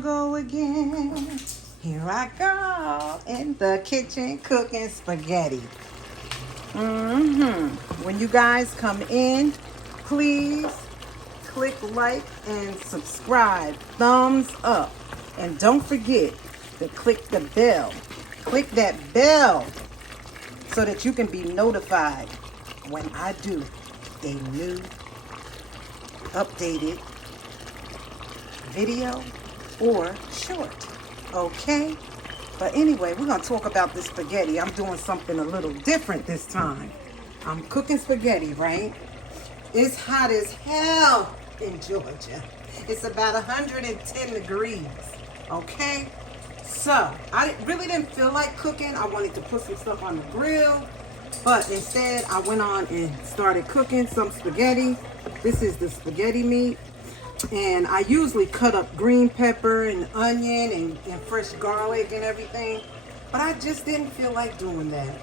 go again. Here I go in the kitchen cooking spaghetti. When you guys come in, please click like and subscribe. Thumbs up. And don't forget to click the bell. Click that bell so that you can be notified when I do a new updated video or short. Okay? But anyway, we're going to talk about this spaghetti. I'm doing something a little different this time. I'm cooking spaghetti, right? It's hot as hell in Georgia. It's about 110 degrees. Okay? So, I really didn't feel like cooking. I wanted to put some stuff on the grill. But instead, I went on and started cooking some spaghetti. This is the spaghetti meat. And I usually cut up green pepper and onion and fresh garlic and everything. But I just didn't feel like doing that.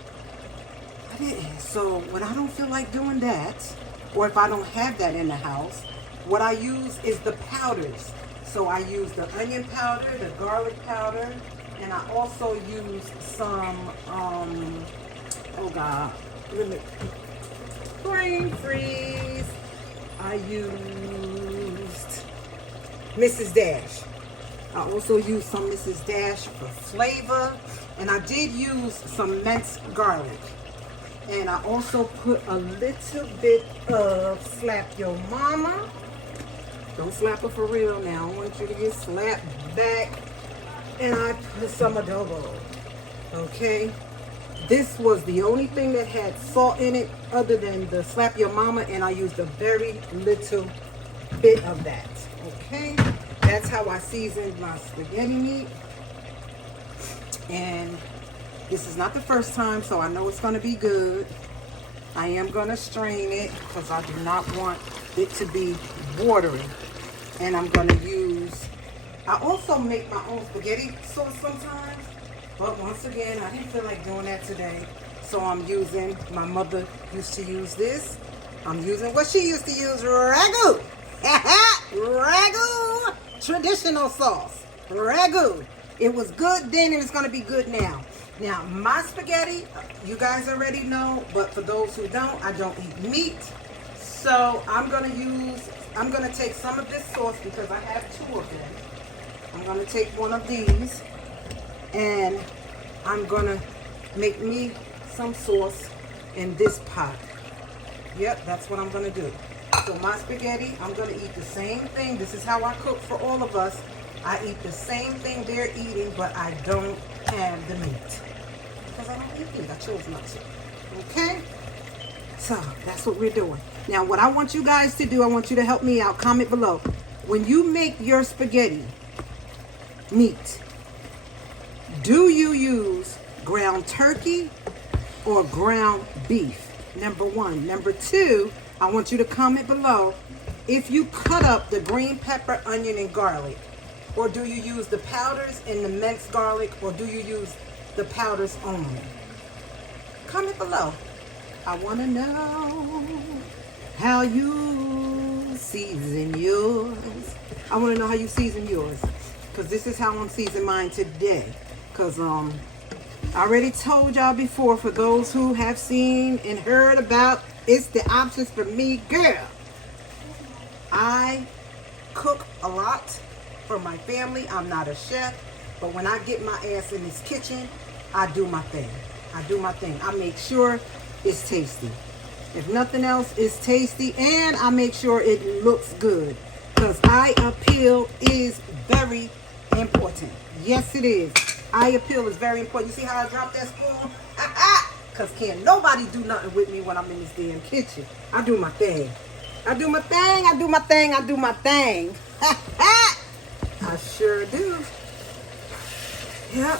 I didn't. So when I don't feel like doing that, or if I don't have that in the house, what I use is the powders. So I use the onion powder, the garlic powder, and I also use some, green freeze. I used Mrs. Dash. I also used some Mrs. Dash for flavor. And I did use some minced garlic. And I also put a little bit of Slap Your Mama. Don't slap her for real now. I want you to get slapped back. And I put some adobo. Okay? This was the only thing that had salt in it other than the Slap Your Mama, and I used a very little bit of that. Okay? That's how I seasoned my spaghetti meat. And this is not the first time, so I know it's going to be good. I am going to strain it because I do not want it to be watery. And I'm going to use, I also make my own spaghetti sauce sometimes. But once again, I didn't feel like doing that today. So I'm using, my mother used to use this. I'm using what she used to use, ragu. Ragu traditional sauce. Ragu. It was good then and it's going to be good now. Now, my spaghetti, you guys already know, but for those who don't, I don't eat meat. So I'm going to take some of this sauce because I have two of them. I'm going to take one of these and I'm going to make me some sauce in this pot. Yep, that's what I'm going to do. So my spaghetti, I'm going to eat the same thing. This is how I cook for all of us. I eat the same thing they're eating, but I don't have the meat. Because I don't eat meat. I chose not to. Okay? So, that's what we're doing. Now, what I want you guys to do, I want you to help me out. Comment below. When you make your spaghetti meat, do you use ground turkey or ground beef? Number one. Number two, I want you to comment below if you cut up the green pepper, onion, and garlic. Or do you use the powders and the minced garlic, or do you use the powders only? Comment below. I want to know how you season yours. I want to know how you season yours. Because this is how I'm seasoning mine today. Because I already told y'all before, for those who have seen and heard about It's the Options for Me, girl. I cook a lot for my family. I'm not a chef, but when I get my ass in this kitchen, I do my thing. I do my thing. I make sure it's tasty. If nothing else, it's tasty, and I make sure it looks good, because eye appeal is very important. Yes, it is. Eye appeal is very important. You see how I dropped that spoon? Because can't nobody do nothing with me when I'm in this damn kitchen. I do my thing. I do my thing. I do my thing. I do my thing. I sure do. Yep.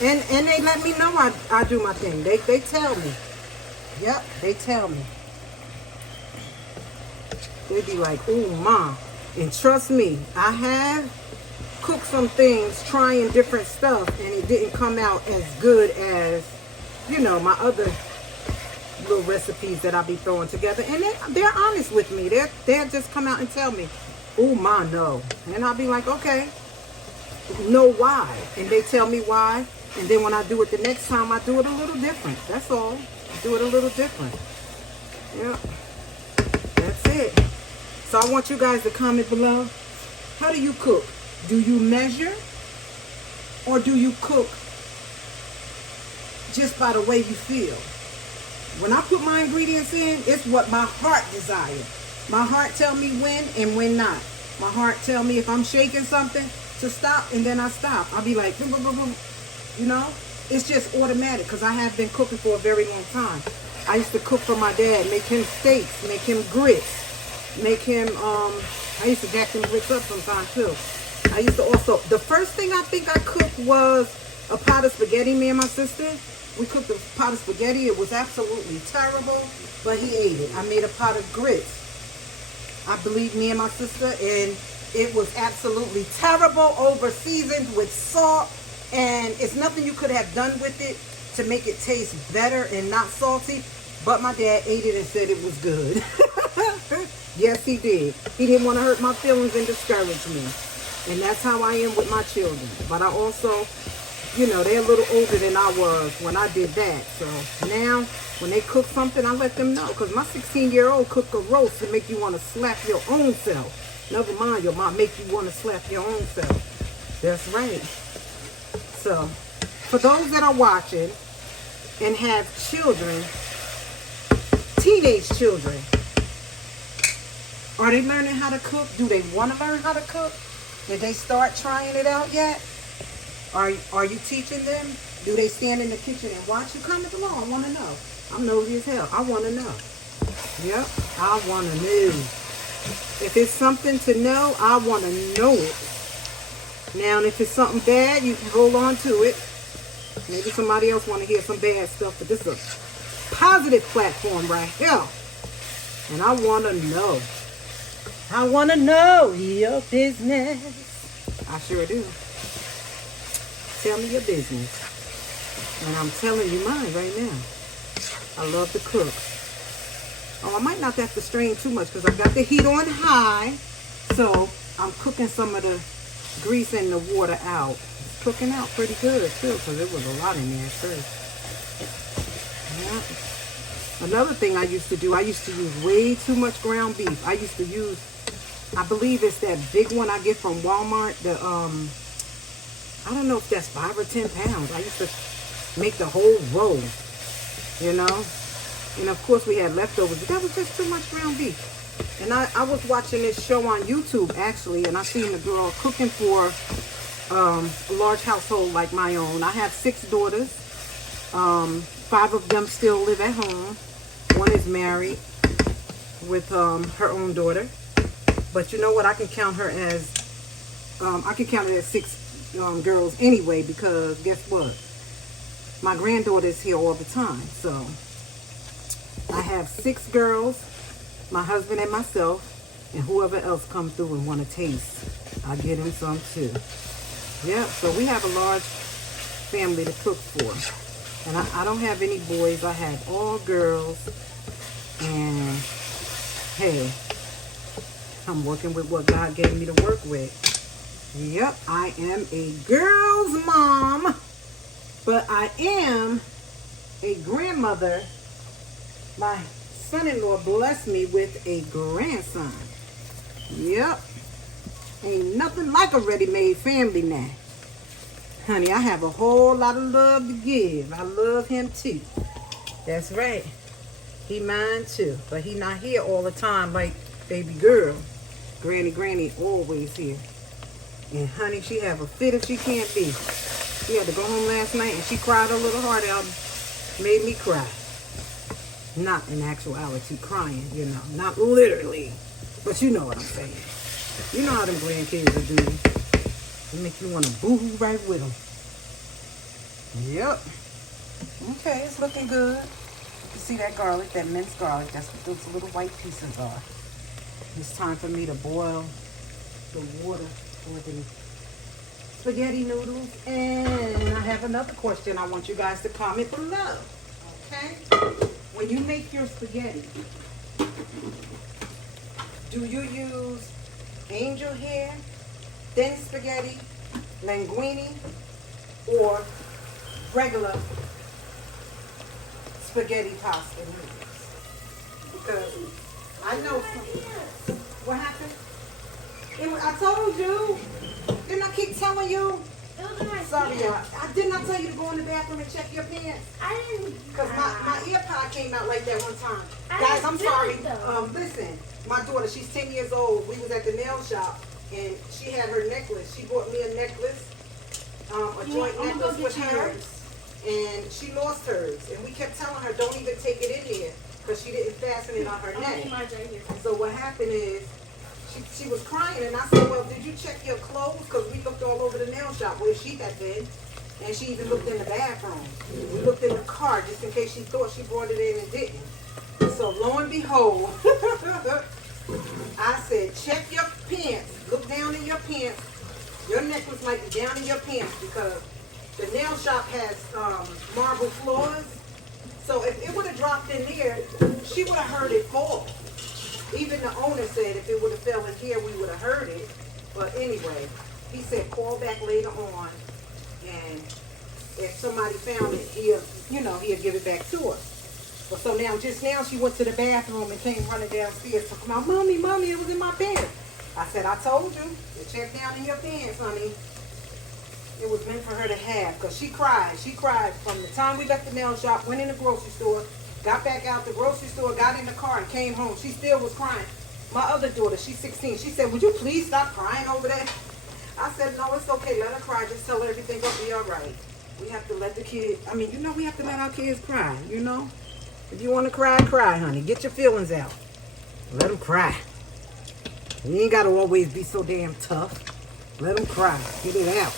And they let me know I do my thing. They tell me. Yep, they tell me. They be like, "Oh, Mom." And trust me, I have cooked some things trying different stuff, and it didn't come out as good as, you know, my other little recipes that I be throwing together. And they're honest with me. They'll just come out and tell me, "Oh, Ma, no." And I'll be like, "Okay." know why. And they tell me why. And then when I do it the next time, I do it a little different. That's all. I do it a little different. Yeah. That's it. So I want you guys to comment below. How do you cook? Do you measure? Or do you cook just by the way you feel? When I put my ingredients in, it's what my heart desires. My heart tell me when and when not. My heart tell me if I'm shaking something to stop, and then I stop. I'll be like, boom, boom, boom, boom. You know? It's just automatic because I have been cooking for a very long time. I used to cook for my dad, make him steaks, make him grits, make him, I used to jack them grits up sometimes too. I used to also, the first thing I think I cooked was a pot of spaghetti, me and my sister. We cooked a pot of spaghetti. It was absolutely terrible, but he ate it. I made a pot of grits, I believe, me and my sister, and it was absolutely terrible, over seasoned with salt, and it's nothing you could have done with it to make it taste better and not salty, but my dad ate it and said it was good. Yes, he did. He didn't want to hurt my feelings and discourage me, and that's how I am with my children. But I also, you know, they're a little older than I was when I did that. So now, when they cook something, I let them know. Because my 16-year-old cooked a roast to make you want to slap your own self. Never mind your mom make you want to slap your own self. That's right. So, for those that are watching and have children, teenage children, are they learning how to cook? Do they want to learn how to cook? Did they start trying it out yet? Are you teaching them? Do they stand in the kitchen and watch you? Comment below. I want to know. I'm nosy as hell. I want to know. Yep, I want to know. If it's something to know, I want to know it. Now, if it's something bad, you can hold on to it. Maybe somebody else want to hear some bad stuff, but this is a positive platform right here. And I want to know. I want to know your business. I sure do. Tell me your business. And I'm telling you mine right now. I love to cook. Oh, I might not have to strain too much because I got the heat on high. So I'm cooking some of the grease and the water out. It's cooking out pretty good too, because there was a lot in there too. Yeah. Another thing I used to do, I used to use way too much ground beef. I used to use, I believe it's that big one I get from Walmart. The I don't know if that's 5 or 10 pounds. I used to make the whole roll, you know. And of course we had leftovers, but that was just too much ground beef. And I was watching this show on YouTube actually, and I seen the girl cooking for a large household like my own. I have 6 daughters. 5 of them still live at home. One is married with her own daughter. But you know what? I can count her as, I can count it as 6 girls anyway, because guess what? My granddaughter is here all the time. So I have 6 girls, my husband and myself, and whoever else come through and want to taste, I get them some too. Yeah, so we have a large family to cook for. And I don't have any boys. I have all girls. And hey, I'm working with what God gave me to work with. Yep, I am a girl's mom, but I am a grandmother. My son-in-law blessed me with a grandson. Yep, ain't nothing like a ready-made family now. Honey, I have a whole lot of love to give. I love him too. That's right. He mine too, but he not here all the time like baby girl. Granny always here. And honey, she have a fit if she can't be. She had to go home last night and she cried her little heart out. Made me cry. Not in actuality crying, you know. Not literally. But you know what I'm saying. You know how them grandkids will do. They make you want to boo-hoo right with them. Yep. Okay, it's looking good. You see that garlic, that minced garlic. That's what those little white pieces are. It's time for me to boil the water for the spaghetti noodles. And I have another question I want you guys to comment below. Okay? When you make your spaghetti, do you use angel hair, thin spaghetti, linguine or regular spaghetti pasta noodles. Because I know some, what happened? I told you. Didn't I keep telling you? Sorry, y'all. I did not tell you to go in the bathroom and check your pants. I didn't. Because my ear pod came out like that one time. Guys, I'm sorry. Listen, my daughter, she's 10 years old. We was at the nail shop, and she had her necklace. She bought me a necklace, a joint necklace with hers, and she lost hers. And we kept telling her, don't even take it in there, because she didn't fasten it on her neck. So what happened is, she was crying, and I said, well, did you check your clothes? Because we looked all over the nail shop where she had been, and she even looked in the bathroom. We looked in the car just in case she thought she brought it in and didn't. So lo and behold, I said, check your pants. Look down in your pants. Your necklace might be down in your pants because the nail shop has marble floors. So if it would have dropped in there, she would have heard it fall. Even the owner said if it would have fell in here, we would have heard it. But anyway, he said call back later on, and if somebody found it, he'll give it back to us. But so now, just now, she went to the bathroom and came running downstairs talking about, Mommy, it was in my pants. I said, I told you, check down in your pants, honey. It was meant for her to have, because she cried. She cried from the time we left the nail shop, went in the grocery store, got back out the grocery store, got in the car, and came home. She still was crying. My other daughter, she's 16. She said, would you please stop crying over there? I said, no, it's okay. Let her cry. Just tell her everything will be all right. We have to let the kids, we have to let our kids cry, If you want to cry, cry, honey. Get your feelings out. Let them cry. You ain't got to always be so damn tough. Let them cry. Get it out.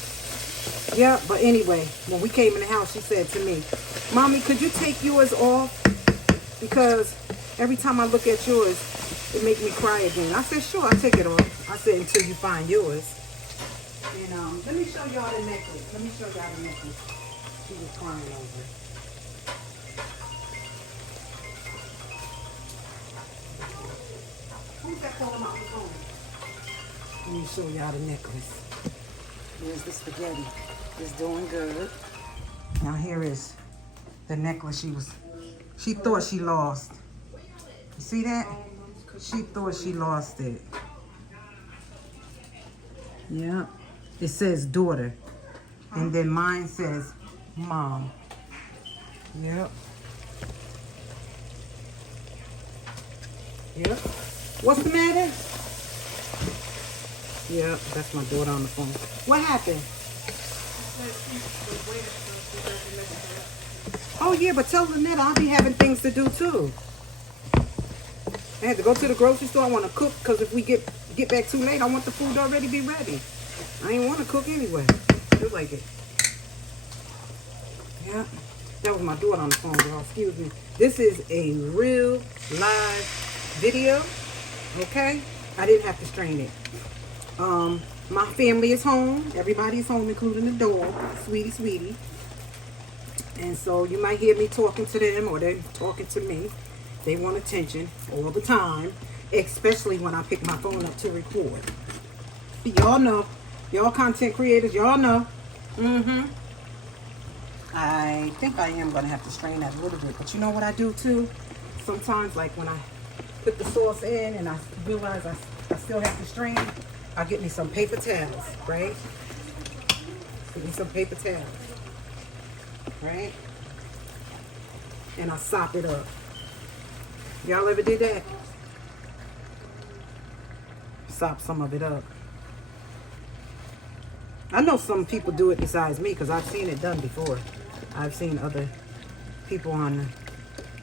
Yeah, but anyway, when we came in the house, she said to me, Mommy, could you take yours off? Because every time I look at yours, it makes me cry again. I said, sure, I'll take it off. I said, until you find yours. And let me show y'all the necklace. She was crying over. Who's that calling out the phone? Let me show y'all the necklace. Here's the spaghetti. It's doing good. Now here is the necklace she thought she lost. You see that? She thought she lost it. Yeah. It says daughter. And then mine says mom. Yep. Yep. What's the matter? Yeah, that's my daughter on the phone. What happened? Oh yeah, but tell Lynette I'll be having things to do too. I had to go to the grocery store. I want to cook because if we get back too late, I want the food already be ready. I ain't want to cook anyway. Feel like it. Yeah, that was my daughter on the phone, y'all. Excuse me. This is a real live video. Okay, I didn't have to strain it. My family is home. Everybody's home, including the dog, sweetie. And so you might hear me talking to them or they're talking to me. They want attention all the time, especially when I pick my phone up to record. Y'all know. Y'all content creators, y'all know. I think I am going to have to strain that a little bit. But you know what I do too? Sometimes, like when I put the sauce in and I realize I still have to strain, I'll get me some paper towels, right? Get me some paper towels, right? And I'll sop it up. Y'all ever did that? Sop some of it up. I know some people do it besides me because I've seen it done before. I've seen other people on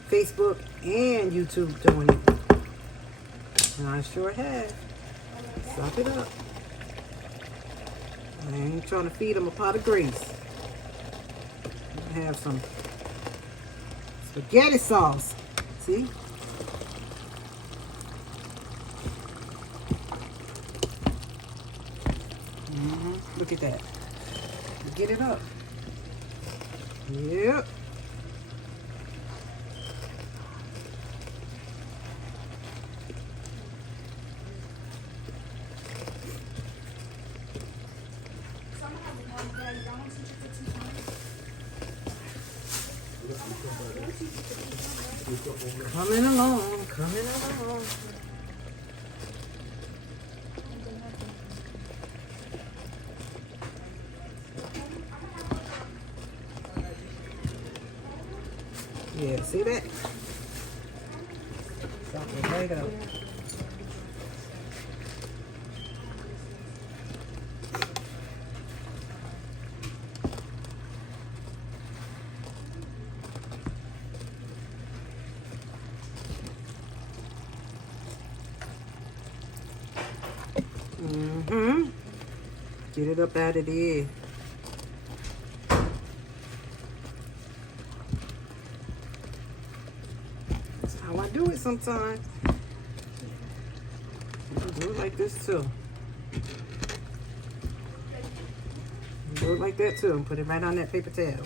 Facebook and YouTube doing it. And I sure have. Sop it up. I ain't trying to feed them a pot of grease. I have some spaghetti sauce. See? Look at that. Get it up. Yep. Coming along, coming along. Yeah, see that? Something right up. Get it up out of there. That's how I do it sometimes. I do it like this too. Do it like that too and put it right on that paper towel.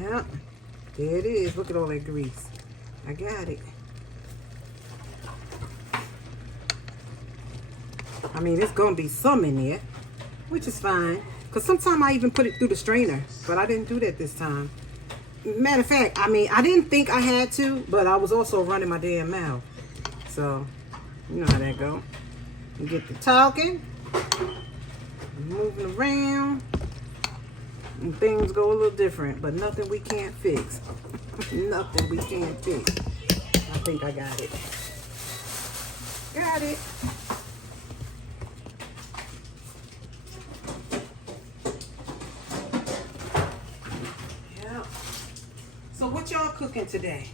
Yeah, there it is. Look at all that grease. I got it. I mean, it's gonna be some in there, which is fine. Cause sometimes I even put it through the strainer, but I didn't do that this time. Matter of fact, I mean, I didn't think I had to, but I was also running my damn mouth. So, you know how that go. You get to talking, moving around, and things go a little different, but nothing we can't fix. Nothing we can't fix. I think I got it. Got it. Yeah. So what y'all cooking today?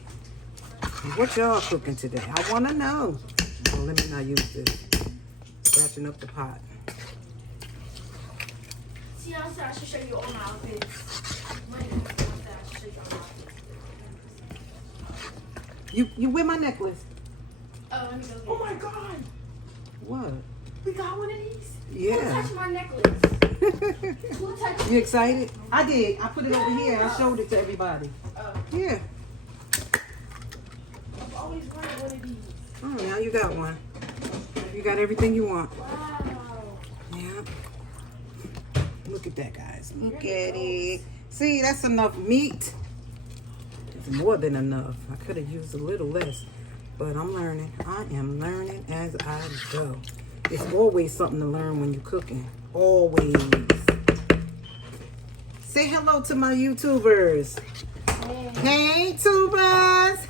What y'all cooking today? I want to know. Oh, let me not use this. Scratching up the pot. See, I said I should show you all my outfits. You wear my necklace. Oh, let me go get it. Oh my God. What? We got one of these? Yeah. Who touched my necklace? Who touched it? You excited? I did. I put it over here. I showed it to everybody. Oh. Yeah. I've always wanted one of these. Oh, now you got one. You got everything you want. Wow. Yeah. Look at that, guys. Look at it. See, that's enough meat. It's more than enough. I could have used a little less, but I'm learning. I am learning as I go. It's always something to learn when you're cooking. Always. Say hello to my YouTubers. Hey, tubers.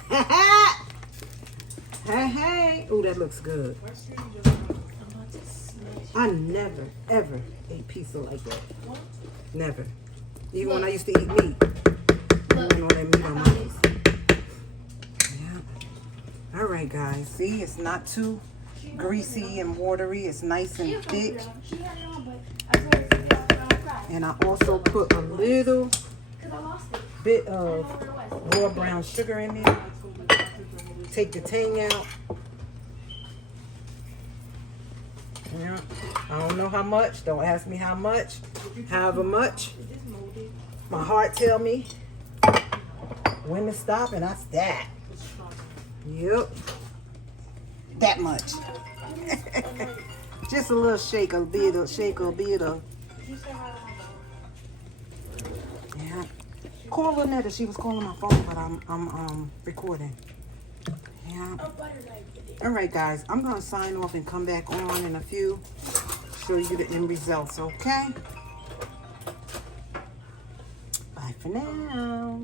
Hey. Oh, that looks good. I never, ever ate pizza like that. Never. Even when I used to eat meat. I don't know what that meat on my Yeah. All right, guys. See, it's not too greasy and watery. It's nice and thick. And I also put a little bit of raw brown sugar in there. Take the tang out. Yeah. I don't know how much. Don't ask me how much. However much. My heart tell me when to stop, and I stop. Yep. That much. Just a little shake, a bit of. Yeah. Call Lynetta. She was calling my phone, but I'm recording. Yeah. All right, guys. I'm gonna sign off and come back on in a few. Show you the end results. Okay. Bye for now.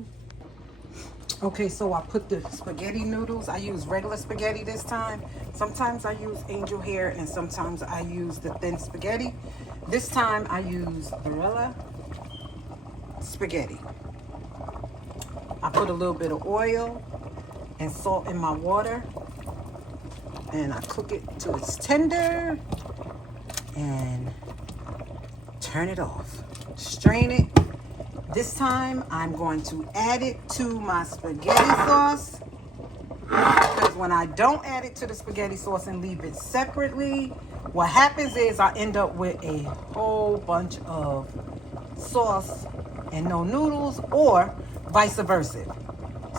Okay, so I put the spaghetti noodles. I use regular spaghetti this time. Sometimes I use angel hair and sometimes I use the thin spaghetti. This time I use Barilla spaghetti. I put a little bit of oil and salt in my water and I cook it till it's tender and turn it off. Strain it. This time, I'm going to add it to my spaghetti sauce. Because when I don't add it to the spaghetti sauce and leave it separately, what happens is I end up with a whole bunch of sauce and no noodles, or vice versa.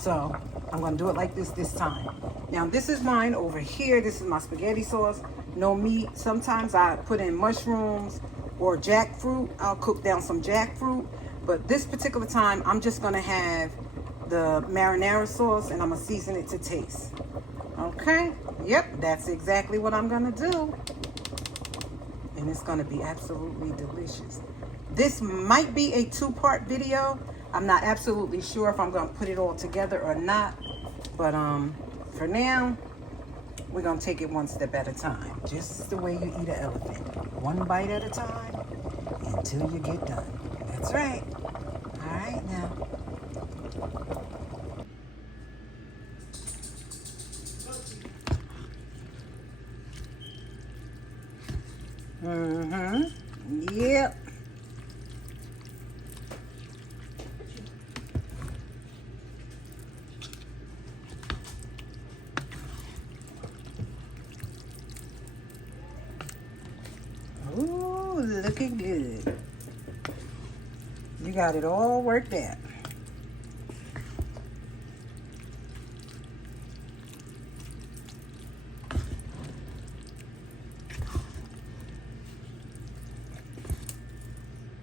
So, I'm going to do it like this time. Now this is mine over here. This is my spaghetti sauce. No meat. Sometimes I put in mushrooms or jackfruit. I'll cook down some jackfruit. But this particular time, I'm just gonna have the marinara sauce and I'm gonna season it to taste. Okay? Yep, that's exactly what I'm gonna do. And it's gonna be absolutely delicious. This might be a 2-part video. I'm not absolutely sure if I'm gonna put it all together or not. But for now, we're gonna take it one step at a time. Just the way you eat an elephant. One bite at a time until you get done. That's right. All right now. Yep. Ooh, looking good. You got it all worked out.